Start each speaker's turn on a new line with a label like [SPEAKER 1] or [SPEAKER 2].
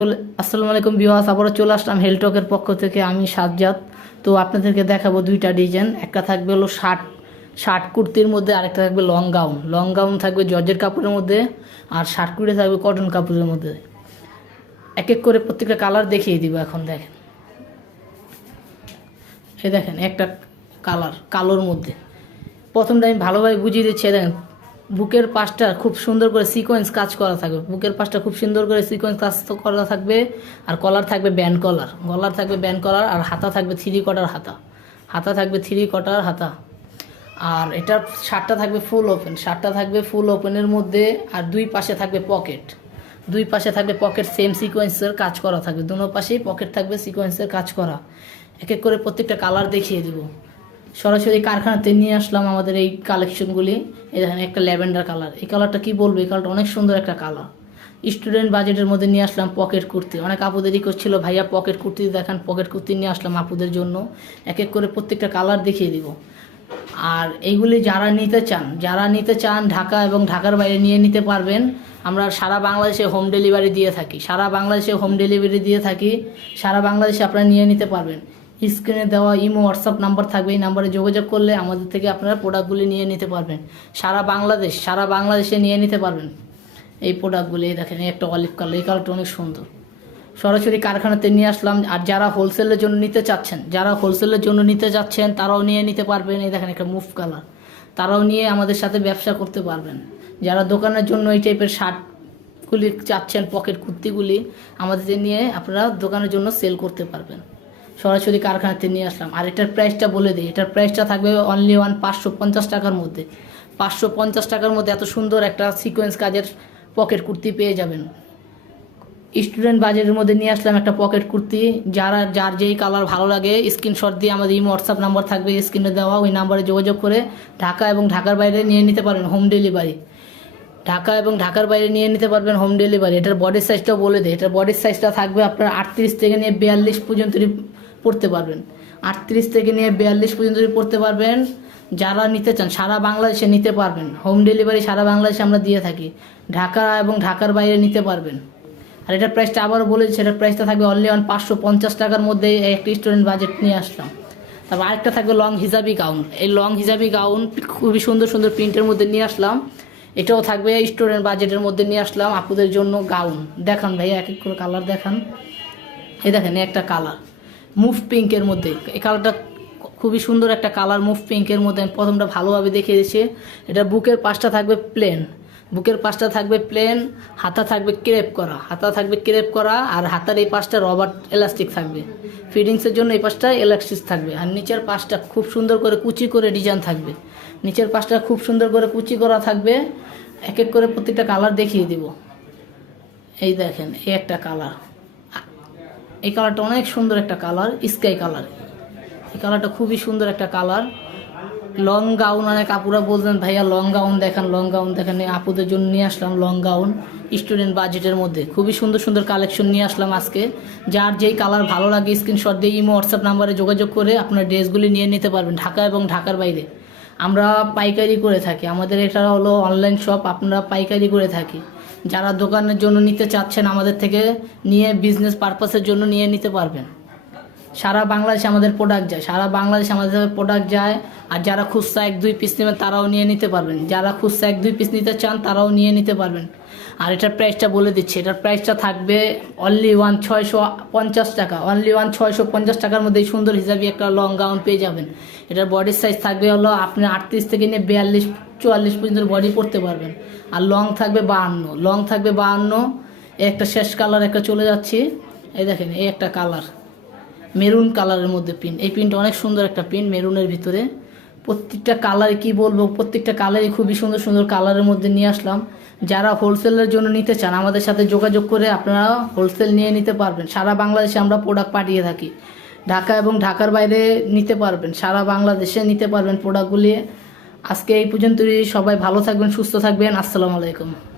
[SPEAKER 1] আসসালামু আলাইকুম বিওয়াস আবারও চলে আসলাম হেলটকের পক্ষ থেকে। আমি সাজ্জাদ। তো আপনাদেরকে দেখাবো দুইটা ডিজাইন একটা থাকবে হলো শার্ট শার্ট কুর্তির মধ্যে, আরেকটা থাকবে লং গাউন লং গাউন থাকবে জর্জের কাপড়ের মধ্যে, আর শার্ট কুর্তি থাকবে কটন কাপড়ের মধ্যে। এক এক করে প্রত্যেকটা কালার দেখিয়ে দিব এখন, দেখেন। এই দেখেন, একটা কালার কালোর মধ্যে। প্রথমটা আমি ভালোভাবে বুঝিয়ে দিচ্ছি দেখেন। বুকের পাশটা খুব সুন্দর করে সিকোয়েন্স কাজ করা থাকবে। বুকের পাশটা খুব সুন্দর করে সিকোয়েন্স কাজ করা থাকবে, আর কলার থাকবে ব্যান্ড কলার গলার থাকবে ব্যান্ড কলার আর হাতা থাকবে থ্রি কটার হাতা। হাতা থাকবে থ্রি কটার হাতা। আর এটার শার্টটা থাকবে ফুল ওপেন শার্টটা থাকবে ফুল ওপেনের মধ্যে, আর দুই পাশে থাকবে পকেট দুই পাশে থাকবে পকেট সেম সিকোয়েন্সের কাজ করা থাকবে। দুনো পাশেই পকেট থাকবে সিকোয়েন্সের কাজ করা। এক এক করে প্রত্যেকটা কালার দেখিয়ে দিব। সরাসরি কারখানাতে নিয়ে আসলাম আমাদের এই কালেকশনগুলি এই দেখেন একটা ল্যাভেন্ডার কালার এই কালারটা কি বলব? এই কালারটা অনেক সুন্দর একটা কালার স্টুডেন্ট বাজেটের মধ্যে নিয়ে আসলাম পকেট কুর্তি। অনেক আপুদেরই করছিল ভাইয়া পকেট কুর্তি দেখান পকেট কুর্তি নিয়ে আসলাম আপুদের জন্য। এক এক করে প্রত্যেকটা কালার দেখিয়ে দিব। আর এইগুলি যারা নিতে চান, যারা নিতে চান ঢাকা এবং ঢাকার বাইরে নিয়ে নিতে পারবেন, আমরা সারা বাংলাদেশে হোম ডেলিভারি দিয়ে থাকি। সারা বাংলাদেশে হোম ডেলিভারি দিয়ে থাকি, সারা বাংলাদেশে আপনারা নিয়ে নিতে পারবেন। স্ক্রিনে দেওয়া ইমো হোয়াটসঅ্যাপ নাম্বার থাকবে, এই নাম্বারে যোগাযোগ করলে আমাদের থেকে আপনারা প্রোডাক্টগুলি নিয়ে নিতে পারবেন। সারা বাংলাদেশ, সারা বাংলাদেশে নিয়ে নিতে পারবেন। এই প্রোডাক্টগুলি এই দেখেন একটা অলিভ কালার এই কালারটা অনেক সুন্দর। সরাসরি কারখানাতে নিয়ে আসলাম, আর যারা হোলসেলের জন্য নিতে চাচ্ছেন, যারা হোলসেলের জন্য নিতে চাচ্ছেন, তারাও নিয়ে নিতে পারবেন, এই দেখেন একটা মুভ কালার তারাও নিয়ে আমাদের সাথে ব্যবসা করতে পারবেন। যারা দোকানের জন্য এই টাইপের শার্টগুলি চাচ্ছেন পকেট কুর্তিগুলি আমাদের নিয়ে আপনারা দোকানের জন্য সেল করতে পারবেন। সরাসরি কারখানাতে নিয়ে আসলাম। আর এটার প্রাইসটা বলে দিই, এটার প্রাইসটা থাকবে অনলি ওয়ান পাঁচশো পঞ্চাশ টাকার মধ্যে। পাঁচশো পঞ্চাশ টাকার মধ্যে এত সুন্দর একটা সিকোয়েন্স কাজের পকেট কুর্তি পেয়ে যাবেন। স্টুডেন্ট বাজেটের মধ্যে নিয়ে আসলাম একটা পকেট কুর্তি। যারা, যার যেই কালার ভালো লাগে স্ক্রিনশট দিয়ে আমাদের এই হোয়াটসঅ্যাপ নাম্বার থাকবে স্ক্রিনে দেওয়া ওই নাম্বারে যোগাযোগ করে ঢাকা এবং ঢাকার বাইরে নিয়ে নিতে পারেন হোম ডেলিভারি ঢাকা এবং ঢাকার বাইরে নিয়ে নিতে পারবেন হোম ডেলিভারি এটার বডির সাইজটাও বলে দেয় এটার বডির সাইজটা থাকবে আপনার আটত্রিশ থেকে নিয়ে বিয়াল্লিশ পর্যন্ত পড়তে পারবেন। আটত্রিশ থেকে নিয়ে বিয়াল্লিশ পর্যন্ত পড়তে পারবেন, যারা নিতে চান, সারা বাংলাদেশে নিতে পারবেন। হোম ডেলিভারি সারা বাংলাদেশে আমরা দিয়ে থাকি। ঢাকা এবং ঢাকার বাইরে নিতে পারবেন। আর এটার প্রাইসটা আবারও বলেছি সেটার প্রাইসটা থাকবে অনলি অন পাঁচশো পঞ্চাশ টাকার মধ্যে একটা স্টুডেন্ট বাজেট নিয়ে আসলাম। তারপর আরেকটা থাকবে লং হিজাবি গাউন এই লং হিজাবি গাউন খুবই সুন্দর সুন্দর প্রিন্টের মধ্যে নিয়ে আসলাম। এটাও থাকবে স্টুডেন্ট বাজেটের মধ্যে নিয়ে আসলাম। আপুদের জন্য গাউন দেখান ভাই, এক এক করে কালার দেখান। এই দেখেন একটা কালার মুভ পিঙ্কের মধ্যে। এই কালারটা খুবই সুন্দর একটা কালার মুভ পিঙ্কের মধ্যে। আমি প্রথমটা ভালোভাবে দেখে দিয়েছি এটা বুকের পাশটা থাকবে প্লেন বুকের পাশটা থাকবে প্লেন হাতা থাকবে ক্রেপ করা। হাতা থাকবে ক্রেপ করা আর হাতার এই পাশটা রবার এলাস্টিক থাকবে। ফিটিংসের জন্য এই পাশটা এলাস্টিক থাকবে। আর নিচের পাশটা খুব সুন্দর করে কুচি করে ডিজাইন থাকবে। নিচের পাশটা খুব সুন্দর করে কুচি করা থাকবে। এক এক করে প্রত্যেকটা কালার দেখিয়ে দিব। এই দেখেন, এই একটা কালার এই কালারটা অনেক সুন্দর একটা কালার স্কাই কালার এই কালারটা খুবই সুন্দর একটা কালার। লং গাউন অনেক আপুরা বলতেন ভাইয়া লং গাউন দেখান লং গাউন দেখান। আপুদের জন্য নিয়ে আসলাম লং গাউন স্টুডেন্ট বাজেটের মধ্যে। খুবই সুন্দর সুন্দর কালেকশন নিয়ে আসলাম আজকে। যার যেই কালার ভালো লাগে স্ক্রিনশট দিয়ে ইমো হোয়াটসঅ্যাপ নাম্বারে যোগাযোগ করে আপনার ড্রেসগুলি নিয়ে নিতে পারবেন ঢাকা এবং ঢাকার বাইরে। আমরা পাইকারি করে থাকি। আমাদের এটা হলো অনলাইন শপ আপনারা পাইকারি করে থাকি। যারা দোকানের জন্য নিতে চাচ্ছেন আমাদের থেকে নিয়ে বিজনেস পারপাসের জন্য নিয়ে নিতে পারবেন। সারা বাংলাদেশে আমাদের প্রোডাক্ট যায়। সারা বাংলাদেশে আমাদের প্রোডাক্ট যায় আর যারা খুচরা এক দুই পিস নেবেন তারাও নিয়ে নিতে পারবেন। যারা খুচরা এক দুই পিস নিতে চান, তারাও নিয়ে নিতে পারবেন। আর এটার প্রাইসটা বলে দিচ্ছি। এটার প্রাইসটা থাকবে অনলি ওয়ান ছয়শো পঞ্চাশ টাকা। অনলি ওয়ান ছয়শো পঞ্চাশ টাকার মধ্যে সুন্দর হিসাবে একটা লং গাউন পেয়ে যাবেন। এটার বডির সাইজ থাকবে হলো আপনি আটত্রিশ থেকে নিয়ে বিয়াল্লিশ, চুয়াল্লিশ পর্যন্ত বডি পড়তে পারবেন। আর লং থাকবে বাহান্ন। লং থাকবে বাহান্ন। একটা শেষ কালার একটা চলে যাচ্ছি। এই দেখেন, এই একটা কালার মেরুন কালারের মধ্যে প্রিন্ট এই প্রিন্ট অনেক সুন্দর একটা প্রিন্ট মেরুনের ভিতরে। প্রত্যেকটা কালার কি বলব, প্রত্যেকটা কালারই খুবই সুন্দর সুন্দর কালারের মধ্যে নিয়ে আসলাম। যারা হোলসেলের জন্য নিতে চান, আমাদের সাথে যোগাযোগ করে আপনারা হোলসেল নিয়ে নিতে পারবেন। সারা বাংলাদেশে আমরা প্রোডাক্ট পাঠিয়ে থাকি। ঢাকা এবং ঢাকার বাইরে নিতে পারবেন। সারা বাংলাদেশে নিতে পারবেন প্রোডাক্টগুলি আজকে এই পর্যন্তই। সবাই ভালো থাকবেন, সুস্থ থাকবেন। আসসালামু আলাইকুম।